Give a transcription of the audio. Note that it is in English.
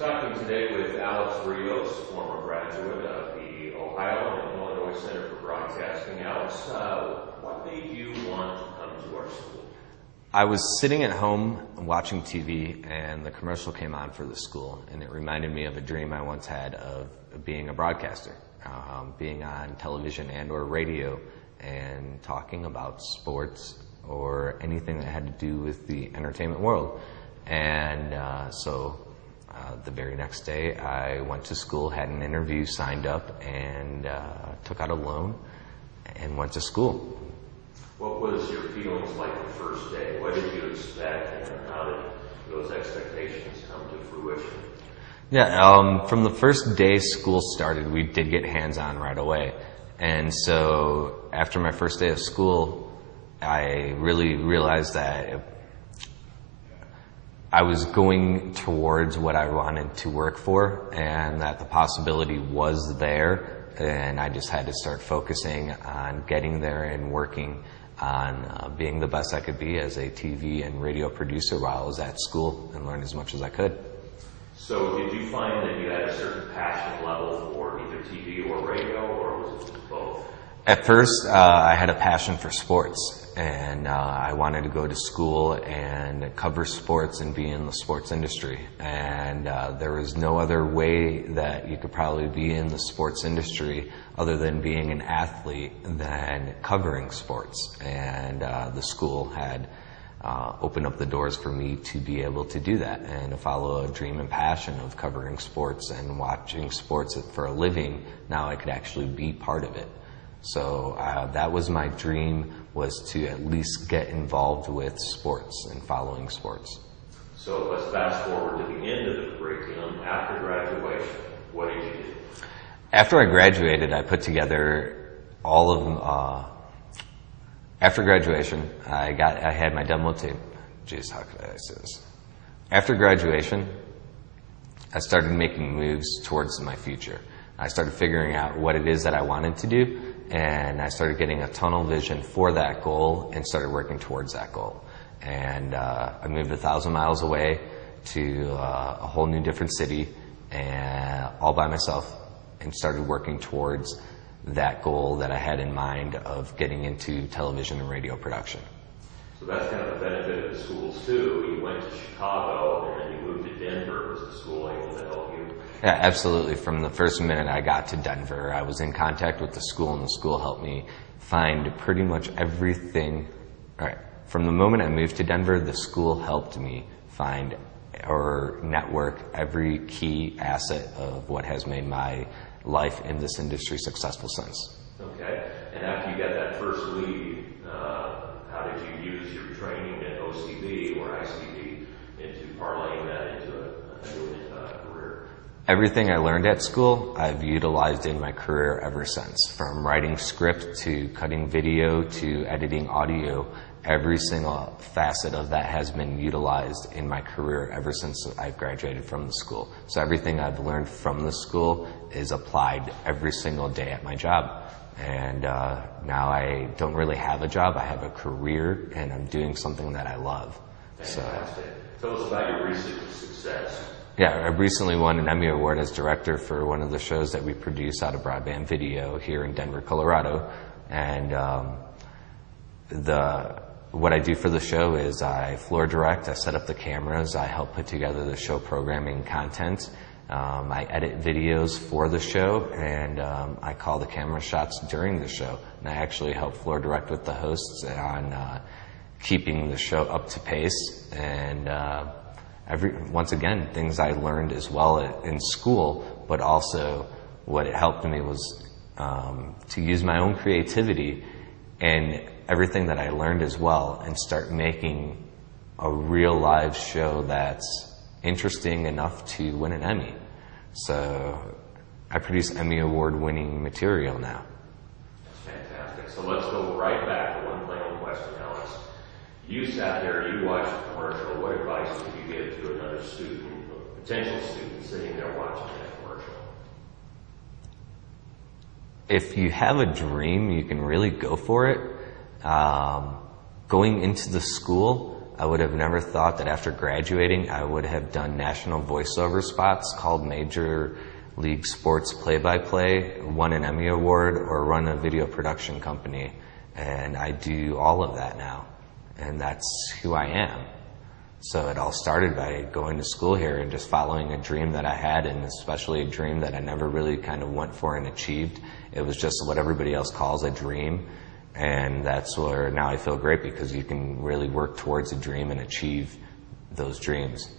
talking today with Alex Rios, former graduate of the Ohio and Illinois Center for Broadcasting. Alex, what made you want to come to our school? I was sitting at home watching TV, and the commercial came on for the school, and it reminded me of a dream I once had of being a broadcaster, being on television and or radio and talking about sports or anything that had to do with the entertainment world. And so the very next day I went to school, had an interview, signed up, and took out a loan and went to school. What was your feelings like the first day? What did you expect, and how did those expectations come to fruition? Yeah, from the first day school started, we did get hands-on right away. And so after my first day of school, I really realized that I was going towards what I wanted to work for, and that the possibility was there, and I just had to start focusing on getting there and working on being the best I could be as a TV and radio producer while I was at school, and learn as much as I could. So did you find that you had a certain passion level for either TV or radio, or was it both? At first, I had a passion for sports, and I wanted to go to school and cover sports and be in the sports industry. And there was no other way that you could probably be in the sports industry other than being an athlete than covering sports. And the school had opened up the doors for me to be able to do that and to follow a dream and passion of covering sports and watching sports for a living. Now I could actually be part of it. So that was my dream, was to at least get involved with sports and following sports. So let's fast forward to the end of the curriculum. After graduation, what did you do? After I graduated, I put together all of after graduation, I had my demo tape. Jeez, how could I say this? After graduation, I started making moves towards my future. I started figuring out what it is that I wanted to do, and I started getting a tunnel vision for that goal and started working towards that goal. And I moved 1,000 miles away to a whole new different city, and all by myself, and started working towards that goal that I had in mind of getting into television and radio production. So that's kind of the benefit of the schools too. You went to Chicago and then you moved to Denver. Was the school able to help you? Yeah, absolutely. From the first minute I got to Denver, I was in contact with the school, and the school helped me find pretty much everything. All right. From the moment I moved to Denver, the school helped me find or network every key asset of what has made my life in this industry successful since. Okay. And after you got that first lead, how did you use your training at OCB or ICB into parlaying that into a new career? Everything I learned at school, I've utilized in my career ever since. From writing script to cutting video to editing audio, every single facet of that has been utilized in my career ever since I've graduated from the school. So everything I've learned from the school is applied every single day at my job. And now I don't really have a job. I have a career, and I'm doing something that I love. Fantastic. Tell us about your recent success. Yeah, I recently won an Emmy Award as director for one of the shows that we produce out of broadband video here in Denver, Colorado. And what I do for the show is I floor direct, I set up the cameras, I help put together the show programming content, I edit videos for the show, and I call the camera shots during the show. And I actually help floor direct with the hosts on keeping the show up to pace. And once again, things I learned as well in school, but also what it helped me was to use my own creativity and everything that I learned as well, and start making a real live show that's interesting enough to win an Emmy. So I produce Emmy Award winning material now. That's fantastic. So let's go right back to one final question, Alex. You sat there, you watched the commercial. What advice would you give to another student, a potential student sitting there watching that commercial? If you have a dream, you can really go for it. Going into the school, I would have never thought that after graduating I would have done national voiceover spots called Major League Sports Play-by-Play, won an Emmy Award, or run a video production company. And I do all of that now, and that's who I am. So it all started by going to school here and just following a dream that I had, and especially a dream that I never really kind of went for and achieved. It was just what everybody else calls a dream. And that's where now I feel great, because you can really work towards a dream and achieve those dreams.